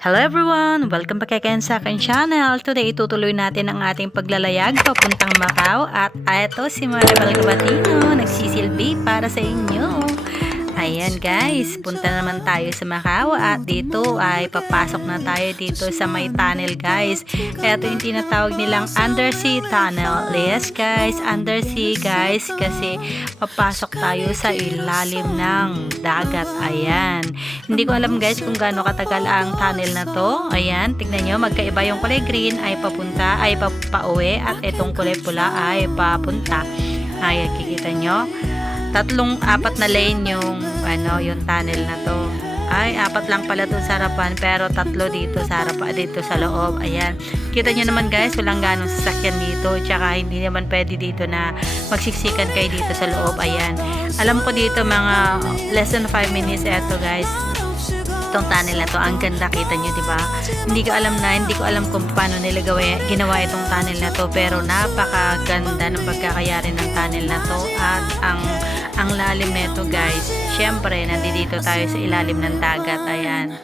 Hello everyone! Welcome back again sa akin channel. Today, itutuloy natin ang ating paglalayag papuntang Macau at ito si Maribel Gabatino nagsisilbi para sa inyo. Ayan guys, punta naman tayo sa Macau at dito ay papasok na tayo dito sa may tunnel guys. Ito yung tinatawag nilang undersea tunnel. Yes guys, undersea guys kasi papasok tayo sa ilalim ng dagat. Ayan. Hindi ko alam guys kung gaano katagal ang tunnel na to. Ayan, tignan nyo, magkaiba yung kulay green ay papunta, ay pauwi at itong kulay pula ay papunta. Ayan, kikita nyo. Apat na lane yung yung tunnel na to. Ay, apat lang pala dun sa harapan pero tatlo dito sa harapan, dito sa loob. Ayan. Kita nyo naman guys, walang ganong sasakyan dito. Tsaka hindi naman pwede dito na magsiksikan kayo dito sa loob. Ayan. Alam ko dito mga less than 5 minutes eto guys. Itong tunnel na to, ang ganda, kita nyo diba? Hindi ko alam kung paano nila ginawa itong tunnel na to, pero napakaganda ng pagkakayari ng tunnel na to at ang lalim nito guys. Syempre nandito tayo sa ilalim ng dagat. Ayan.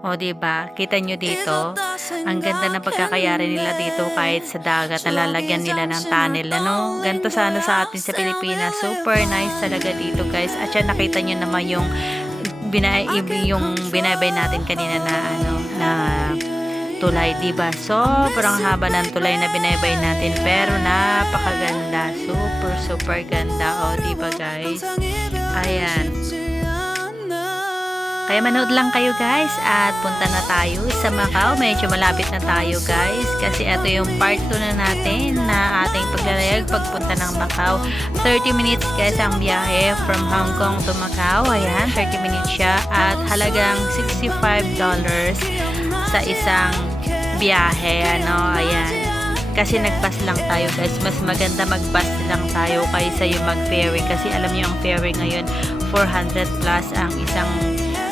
O diba? Kita nyo dito, ang ganda ng pagkakayari nila dito kahit sa dagat, nalalagyan nila ng tunnel. Ganito sana sa atin sa Pilipinas. Super nice talaga dito guys. At yan, nakita nyo naman yung binabay natin kanina na tulay, diba? Sobrang haba ng tulay na binabay natin pero napakaganda, super ganda, diba guys? Ayan, kaya manood lang kayo guys at punta na tayo sa Macau. Medyo malapit na tayo guys kasi ito yung part 2 na natin na ating paglalayag pagpunta ng Macau. 30 minutes guys ang biyahe from Hong Kong to Macau. Ayan, 30 minutes siya at halagang $65 sa isang biyahe. Ayan. Kasi nag-bus lang tayo guys. Mas maganda mag-bus lang tayo kaysa yung mag-ferry. Kasi alam niyo ang ferry ngayon 400 plus ang isang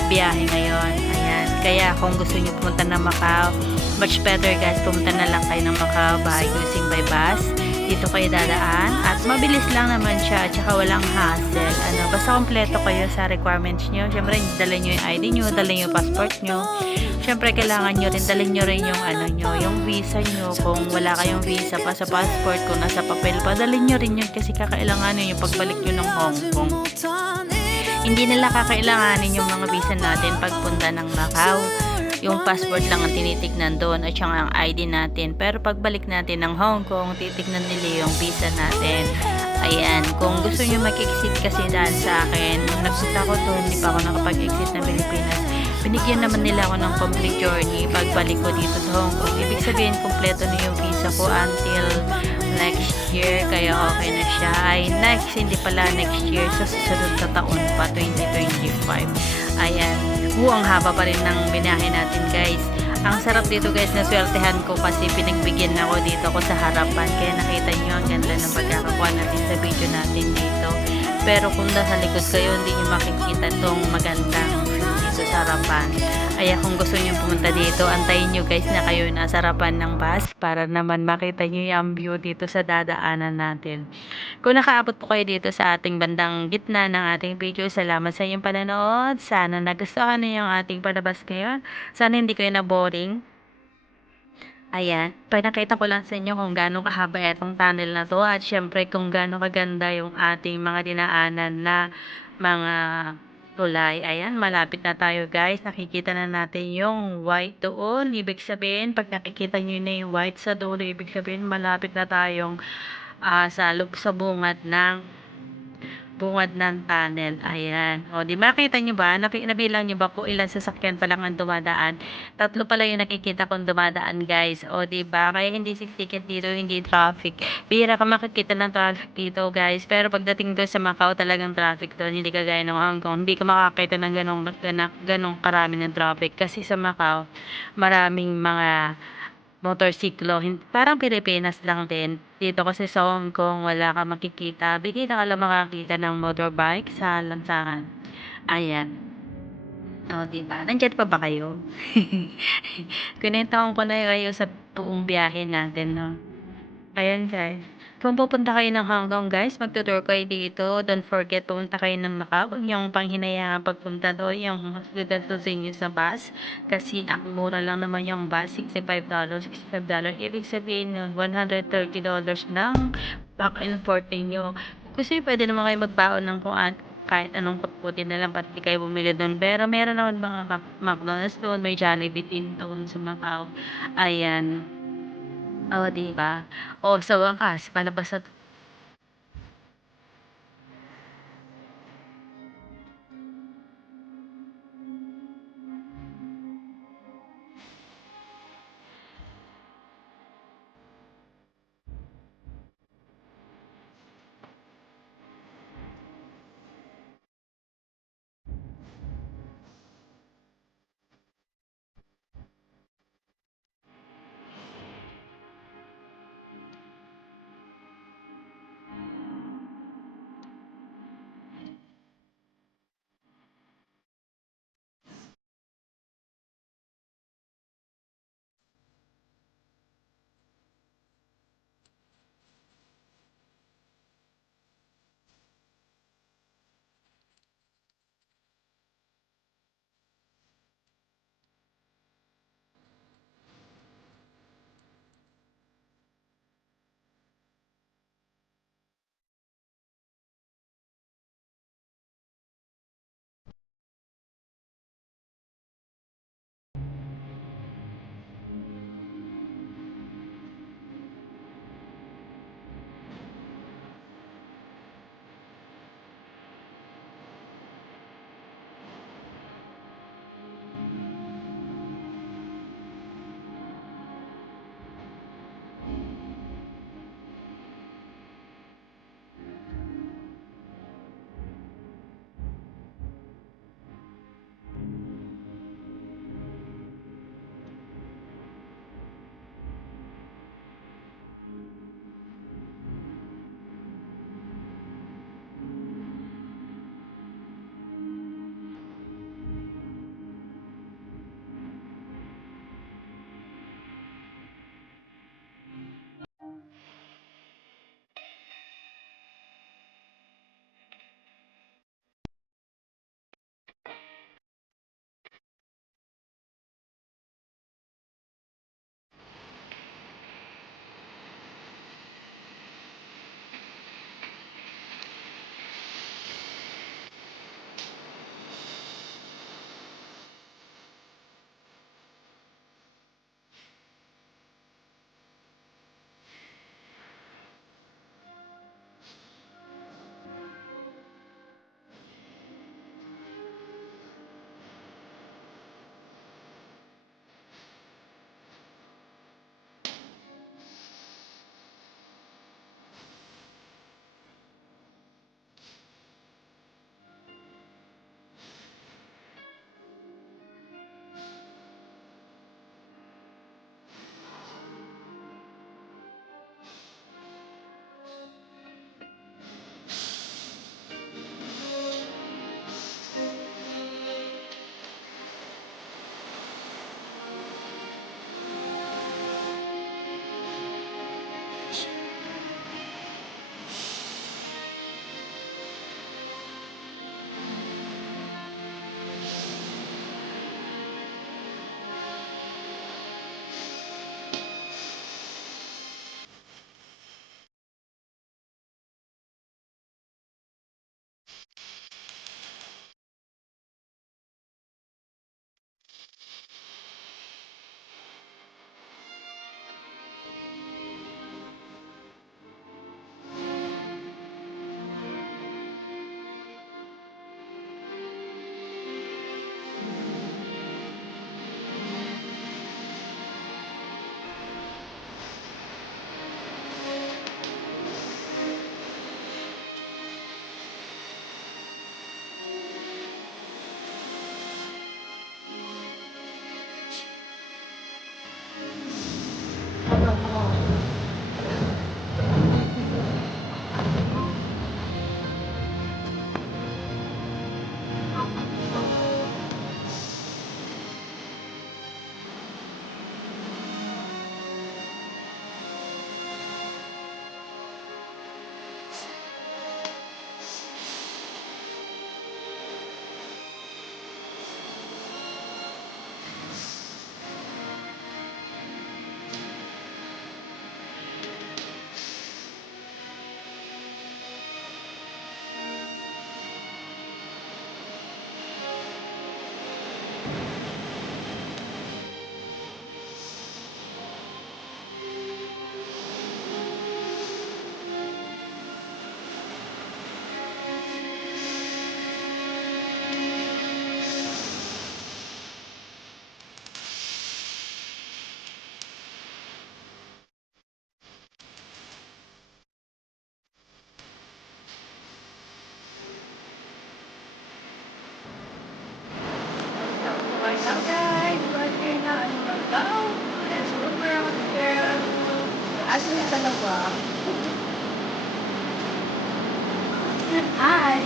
biyahe ngayon. Ayan. Kaya kung gusto niyo pumunta ng Macau, much better guys, pumunta na lang kayo ng Macau by using by bus. Dito kayo dadaan at mabilis lang naman siya at saka walang hassle. Basta kompleto kayo sa requirements nyo. Siyempre, dala nyo yung ID nyo, dala nyo yung passport nyo. Siyempre, kailangan nyo rin, dala nyo rin yung yung visa nyo. Kung wala kayong visa pa sa passport, kung nasa papel pa, dala nyo rin yun kasi kakailanganin yung pagbalik nyo ng Hong Kong. Hindi nila kakailanganin yung mga visa natin pagpunta ng Macau. Yung passport lang ang tinitignan doon at saka ang ID natin. Pero pagbalik natin ng Hong Kong, titignan nila yung visa natin. Ayan, kung gusto nyo mag-exit kasi dahil sa akin, nung nagpunta ko doon, hindi pa ako nakapag-exit ng Pilipinas. Binigyan naman nila ako ng complete journey pagbalik ko dito sa Hong Kong. Ibig sabihin, kompleto na yung visa ko until next year, kaya okay na siya. Ay, hindi pala next year, sa susunod na taon pa, 2025. Ayan. Ang haba pa rin ng binahe natin guys. Ang sarap dito guys, naswertehan ko kasi pinagbigyan na ako dito ko sa harapan. Kaya nakita nyo ang ganda ng pagkakakuha natin sa video natin dito. Pero kung nasa likod kayo, hindi nyo makikita itong magandang view dito sa harapan. Ay, kung gusto nyo pumunta dito, antayin nyo guys na kayo nasa harapan ng bus para naman makita nyo yung view dito sa dadaanan natin. Kung nakaabot po kayo dito sa ating bandang gitna ng ating video, salamat sa inyong panonood. Sana nagustuhan niyo yung ating palabas ngayon. Sana hindi kayo na-boring. Ayan, pinakita ko lang sa inyo kung gaano kahaba itong tunnel na to at syempre kung gaano kaganda yung ating mga dinaanan na mga tulay. Ayan, malapit na tayo guys. Nakikita na natin yung white doon. Ibig sabihin, pag nakikita nyo na yung white sa dulo, ibig sabihin malapit na tayong sa bungad ng tunnel. Ayan. O, di makita nyo ba? Nabilang nyo ba kung ilang sasakyan pa lang ang dumadaan? Tatlo pala yung nakikita kong dumadaan, guys. O, di ba? Kaya hindi siksikan dito, hindi traffic. Bihira ka makikita ng traffic dito, guys. Pero pagdating doon sa Macau, talagang traffic doon. Hindi kagaya ng Hong Kong. Hindi ka makakita ng ganong karami ng traffic. Kasi sa Macau, maraming mga motorsiklo, parang Pilipinas lang din. Dito kasi sa Hong Kong, wala ka makikita. Bigla ka lang makakita ng motorbike sa lansangan. Ayan. O, diba? Nandiyan pa ba kayo? Kunentahan ko na kayo sa buong biyahe natin, no? Ayan, guys. Kung pupunta kayo ng Hong Kong guys, magtu-tour kayo dito, don't forget pumunta kayo ng Macau, yung panghinayang pagpunta doon, yung dadalhin niyo sa bus, kasi ang mura lang naman yung bus, $65, $65. Ibig sabihin yun, $130 lang back and forth ninyo. Kasi pwede naman kayo magbaon ng kahit anong pagputi na lang, ba't di kayo bumili doon. Pero meron naman mga McDonald's doon, may Jollibee din doon sa Macau. Ayan. Oo, 'di ba? Oh, sa wakas palabas na Asa yung dalawa? Hi!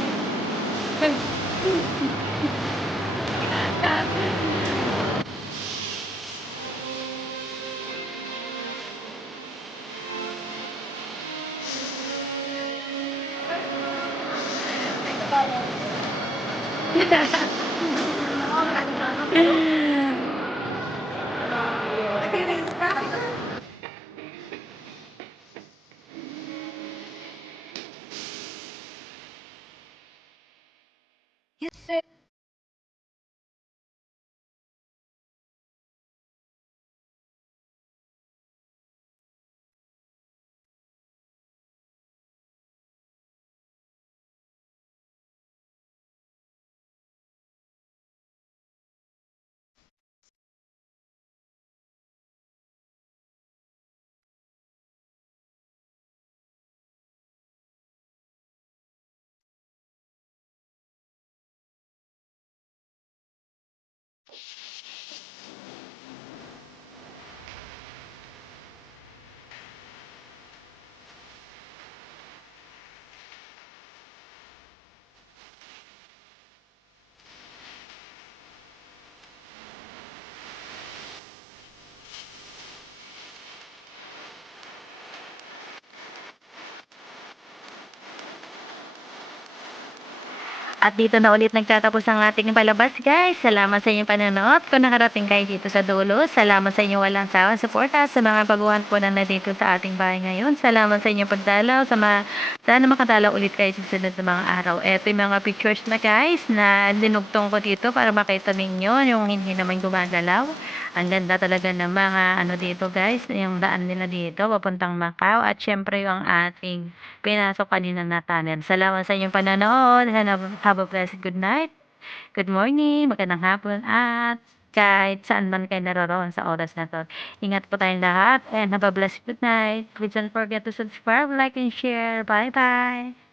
At dito na ulit nagtatapos ang ating palabas guys. Salamat sa inyong panonood. Kung nakarating kayo dito sa dulo, salamat sa inyong walang sawang suporta sa mga baguhan po na nandito sa ating bahay ngayon. Salamat sa inyong pagdalaw. Sana makadalaw ulit kayo sa sunod na mga araw. Eto yung mga pictures na guys na dinugtong ko dito para makita ninyo yung hindi naman gumagalaw. Ang ganda talaga ng mga ano dito guys, yung daan nila dito papuntang Macau at syempre yung ating pinasok kanina na tunnel. Salamat sa inyong panonood. Have a blessed good night, good morning, magandang hapon at kahit saan man kayo naroroon sa oras na 'to. Ingat po tayong lahat and have a blessed good night. Please don't forget to subscribe, like, and share. Bye-bye.